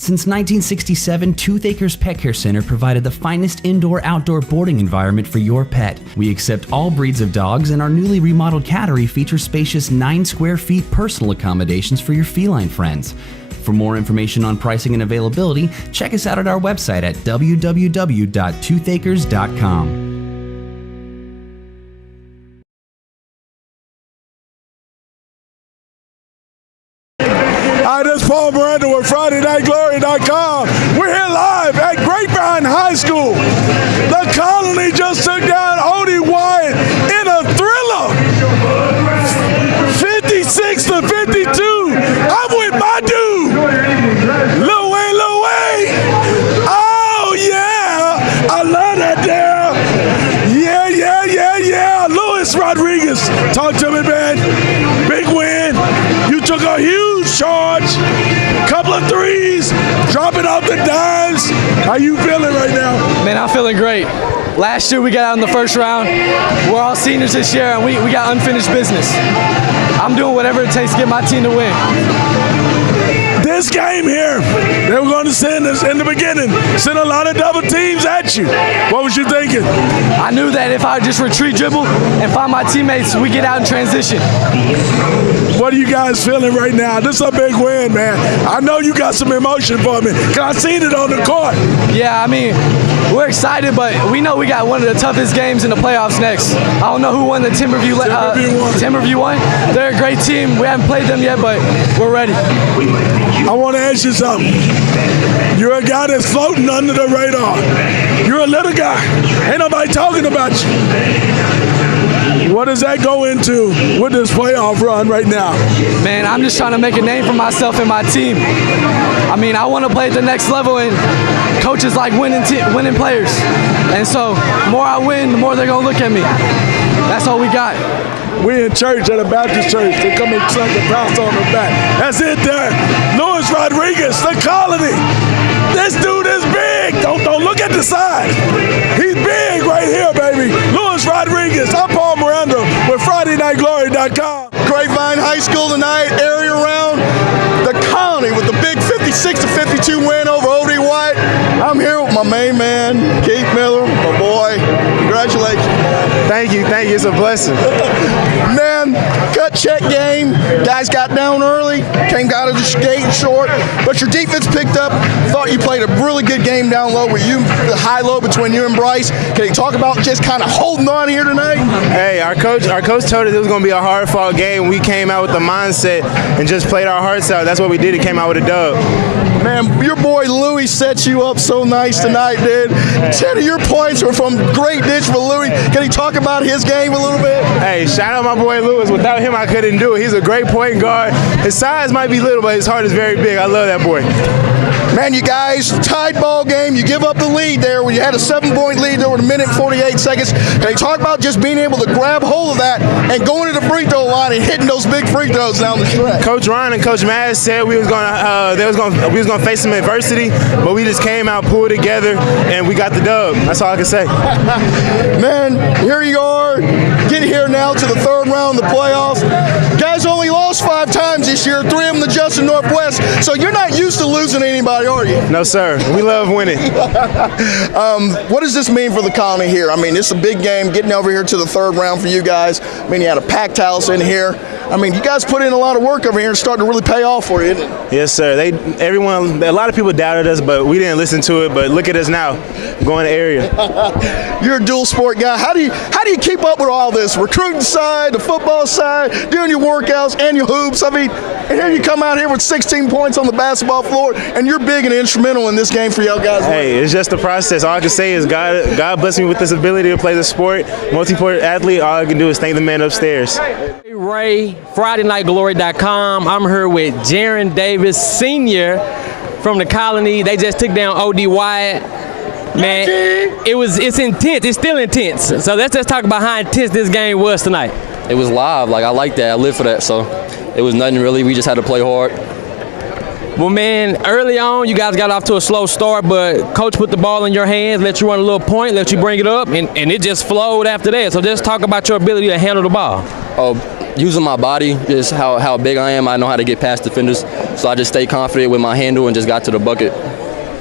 Since 1967, Toothacres Pet Care Center provided the finest indoor-outdoor boarding environment for your pet. We accept all breeds of dogs, and our newly remodeled cattery features spacious 9 square feet personal accommodations for your feline friends. For more information on pricing and availability, check us out at our website at www.toothacres.com. Hi, this is Paul Miranda with FridayNightGlory.com. We're here live at Grapevine High School. The Colony just took down OD Wyatt in a thriller, 56-52. I'm with my dude, Lil Wayne. Oh yeah, I love that there. Yeah. Luis Rodriguez, talk to me, man. Big win. You took a huge charge, couple of threes, dropping off the dimes. How you feeling right now? Man, I'm feeling great. Last year we got out in the first round. We're all seniors this year, and we got unfinished business. I'm doing whatever it takes to get my team to win. This game here, they were going to send us in the beginning, send a lot of double teams at you. What was you thinking? I knew that if I just retreat, dribble, and find my teammates, we get out in transition. What are you guys feeling right now? This is a big win, man. I know you got some emotion for me, because I seen it on the court. Yeah, I mean, we're excited, but we know we got one of the toughest games in the playoffs next. I don't know who won the Timberview won. They're a great team. We haven't played them yet, but we're ready. I want to ask you something. You're a guy that's floating under the radar. You're a little guy. Ain't nobody talking about you. What does that go into with this playoff run right now? Man, I'm just trying to make a name for myself and my team. I mean, I want to play at the next level, and coaches like winning players. And so the more I win, the more they're going to look at me. That's all we got. We in church at a Baptist church. They come and suck the bounce on the back. That's it there. Luis Rodriguez, the Colony. This dude is big. Don't look at the side. He's big right here, baby. Luis Rodriguez. I'm Paul Miranda with FridayNightGlory.com. Grapevine High School tonight, area round. The Colony with the big 56-52 win over OD Wyatt. I'm here with my main man, Keith Miller, my boy. Congratulations. Thank you. It's a blessing. Man, gut check game. Guys got down early, came out of the skate short, but your defense picked up. Thought you played a really good game down low with you, the high-low between you and Bryce. Can you talk about just kind of holding on here tonight? Hey, our coach told us it was going to be a hard-fought game. We came out with the mindset and just played our hearts out. That's what we did. It came out with a dub. Man, your boy Louie set you up so nice tonight, dude. 10 of your points were from great ditch for Louie. Can you talk about his game a little bit? Hey, shout out my boy Lewis. Without him, I couldn't do it. He's a great point guard. His size might be little, but his heart is very big. I love that boy. Man, you guys, tied ball game. You give up the lead there when you had a 7-point lead. There were a minute and 48 seconds. Can you talk about just being able to grab hold of that and going to the free throw line and hitting those big free throws down the stretch? Coach Ryan and Coach Maz said we was gonna face some adversity, but we just came out, pulled together, and we got the dub. That's all I can say. Man, here you are, getting here now to the third round of the playoffs. Guys only lost 5 times this year, 3 of them the Justin Northwest. So you're not used to losing anybody, are you? No, sir. We love winning. What does this mean for the Colony here? I mean, it's a big game, getting over here to the third round for you guys. I mean, you had a packed house in here. I mean, you guys put in a lot of work over here and starting to really pay off for you, isn't it? Yes, sir. A lot of people doubted us, but we didn't listen to it. But look at us now, going to area. You're a dual sport guy. How do you keep up with all this? Recruiting side, the football side, doing your workouts and your hoops. I mean, and here you come out here with 16 points on the basketball floor, and you're big and instrumental in this game for y'all guys. Hey, it's just the process. All I can say is God blessed me with this ability to play the sport. Multi-sport athlete. All I can do is thank the man upstairs. Hey, Ray, FridayNightGlory.com. I'm here with Jaron Davis, senior from the Colony. They just took down OD Wyatt. Man, it's intense. It's still intense. So let's just talk about how intense this game was tonight. It was live. Like, I like that. I live for that. So it was nothing really. We just had to play hard. Well, man, early on, you guys got off to a slow start, but Coach put the ball in your hands, let you run a little point, let you bring it up, and it just flowed after that. So just talk about your ability to handle the ball. Oh, using my body, just how big I am. I know how to get past defenders, so I just stayed confident with my handle and just got to the bucket.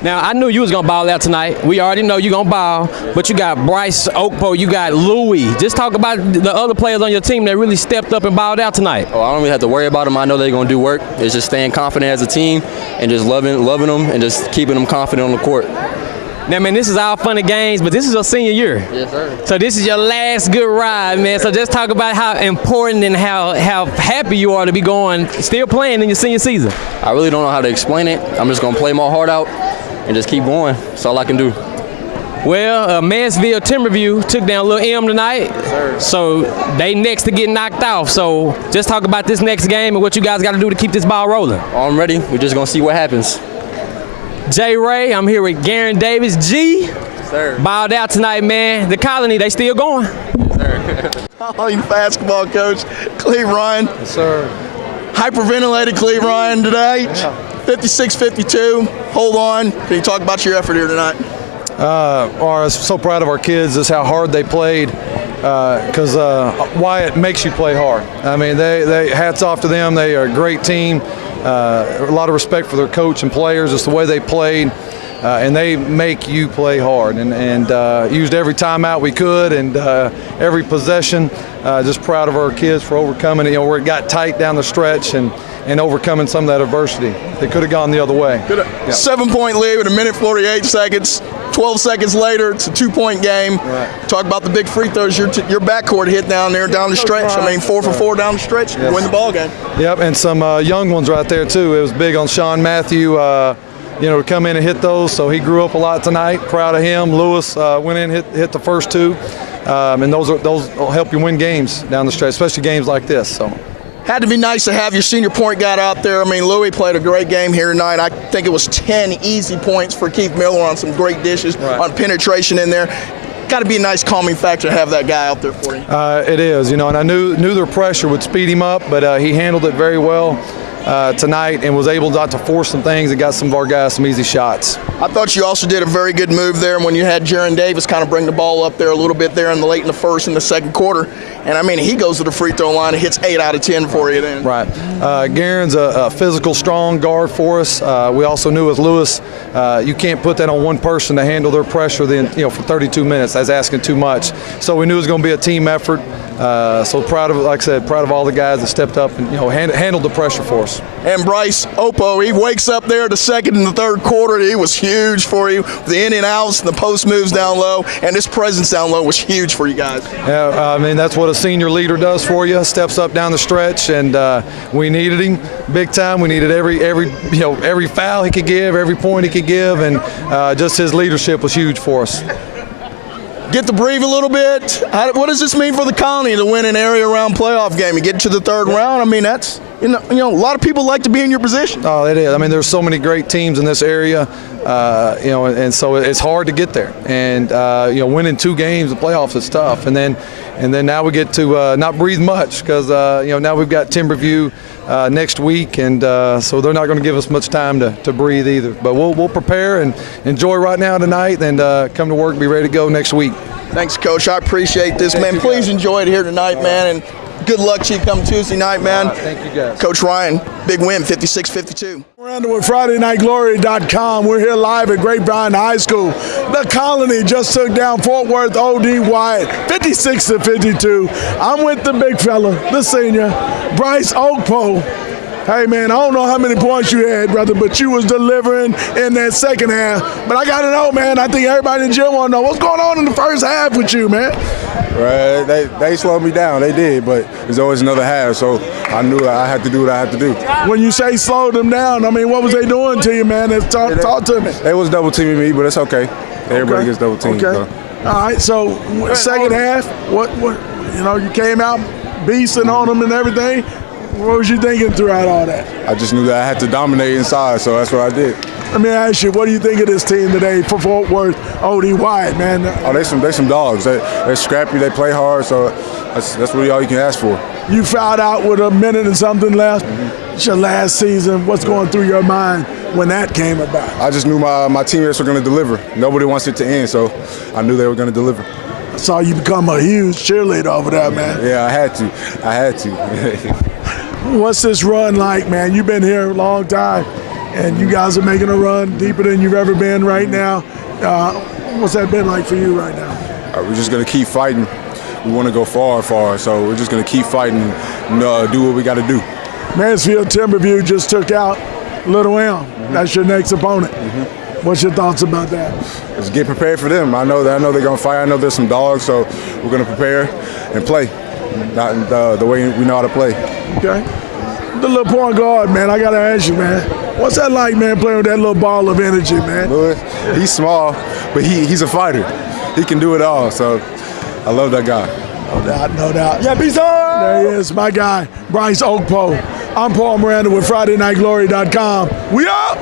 Now, I knew you was going to ball out tonight. We already know you're going to ball, but you got Bryce Outpol, you got Louis. Just talk about the other players on your team that really stepped up and balled out tonight. Oh, I don't really have to worry about them. I know they're going to do work. It's just staying confident as a team and just loving them and just keeping them confident on the court. Now, man, this is all fun and games, but this is your senior year. Yes, sir. So this is your last good ride, man. So just talk about how important and how happy you are to be still playing in your senior season. I really don't know how to explain it. I'm just going to play my heart out and just keep going. That's all I can do. Well, Mansfield Timberview took down Lil M tonight, so they next to get knocked off. So just talk about this next game and what you guys got to do to keep this ball rolling. I'm ready. We're just going to see what happens. Jay Ray, I'm here with Jaron Davis. G, Sir. Balled out tonight, man. The Colony, they still going. Yes, sir. Colony basketball coach, Cleve Ryan. Yes, sir. Hyperventilated Cleve Ryan today. 56-52. Hold on. Can you talk about your effort here tonight? I'm so proud of our kids, just how hard they played. Because Wyatt makes you play hard. I mean, they hats off to them. They are a great team. A lot of respect for their coach and players, just the way they played. And they make you play hard and used every timeout we could and every possession. Just proud of our kids for overcoming it, where it got tight down the stretch and overcoming some of that adversity. They could have gone the other way. Yeah. 7-point lead with 1:48 seconds. 12 seconds later, it's a 2-point game. Right. Talk about the big free throws your backcourt hit down there, down the stretch. I mean, 4 for 4 down the stretch. Yes. Win the ball game. Yep, and some young ones right there too. It was big on Sean Matthew, to come in and hit those. So he grew up a lot tonight. Proud of him. Lewis went in, hit the first 2, and those will help you win games down the stretch, especially games like this. So. Had to be nice to have your senior point guard out there. I mean, Louis played a great game here tonight. I think it was 10 easy points for Keith Miller on some great dishes, on penetration in there. Got to be a nice calming factor to have that guy out there for you. It is, and I knew their pressure would speed him up, but he handled it very well tonight and was able not to force some things and got some of our guys some easy shots. I thought you also did a very good move there when you had Jaron Davis kind of bring the ball up there a little bit there late in the first and the second quarter. And, I mean, he goes to the free throw line and hits 8 out of 10 for you then. Right. Garren's a physical, strong guard for us. We also knew with Lewis, you can't put that on one person to handle their pressure for 32 minutes. That's asking too much. So we knew it was going to be a team effort. So proud of, like I said, proud of all the guys that stepped up and handled the pressure for us. And Bryce Outpol, he wakes up there the second and the third quarter. He was huge for you. The in and outs and the post moves down low, and his presence down low was huge for you guys. Yeah, I mean that's what a senior leader does for you. Steps up down the stretch, and we needed him big time. We needed every foul he could give, every point he could give, and just his leadership was huge for us. Get to breathe a little bit. What does this mean for the Colony to win an area round playoff game? You get to the third round. I mean, that's a lot of people like to be in your position. Oh, it is. I mean, there's so many great teams in this area, and so it's hard to get there. And winning 2 games in the playoffs is tough. And then now we get to not breathe much because now we've got Timberview next week, and so they're not going to give us much time to breathe either. But we'll prepare and enjoy right now tonight, and come to work and be ready to go next week. Thanks, Coach. I appreciate this, man. Please enjoy it here tonight, man, and good luck to you come Tuesday night, man. Thank you, guys. Coach Ryan, big win, 56-52. We're under with FridayNightGlory.com. We're here live at Grapevine High School. The Colony just took down Fort Worth OD Wyatt, 56-52. I'm with the big fella, the senior, Bryce Outpol. Hey, man, I don't know how many points you had, brother, but you was delivering in that second half. But I got to know, man, I think everybody in the gym want to know what's going on in the first half with you, man. Right, they slowed me down. They did, but there's always another half, so I knew I had to do what I had to do. When you say slow them down, I mean, what was they doing to you, man? Talk to me. They was double teaming me, but it's okay. Everybody gets double teamed. Okay. All right, so second half, what you came out beasting on them and everything. What was you thinking throughout all that? I just knew that I had to dominate inside, so that's what I did. Let me ask you, what do you think of this team today for Fort Worth OD Wyatt, man? Oh, they some dogs. They're scrappy. They play hard, so that's really all you can ask for. You fouled out with a minute and something left. It's your last season. What's going through your mind when that came about? I just knew my teammates were going to deliver. Nobody wants it to end, so I knew they were going to deliver. saw you become a huge cheerleader over there, man. Yeah, I had to. What's this run like, man? You've been here a long time, and you guys are making a run deeper than you've ever been right now. What's that been like for you right now? We're just going to keep fighting. We want to go far, so we're just going to keep fighting and do what we got to do. Mansfield Timberview just took out Little M. Mm-hmm. That's your next opponent. Mm-hmm. What's your thoughts about that? Just get prepared for them. I know they're going to fight. I know there's some dogs, so we're going to prepare and play, not the way we know how to play. Okay. The little point guard, man, I got to ask you, man, what's that like, man, playing with that little ball of energy, man? Lewis, he's small, but he's a fighter. He can do it all, so I love that guy. No doubt. Yeah, peace on. There he is, my guy, Bryce Outpol. I'm Paul Miranda with FridayNightGlory.com. We up!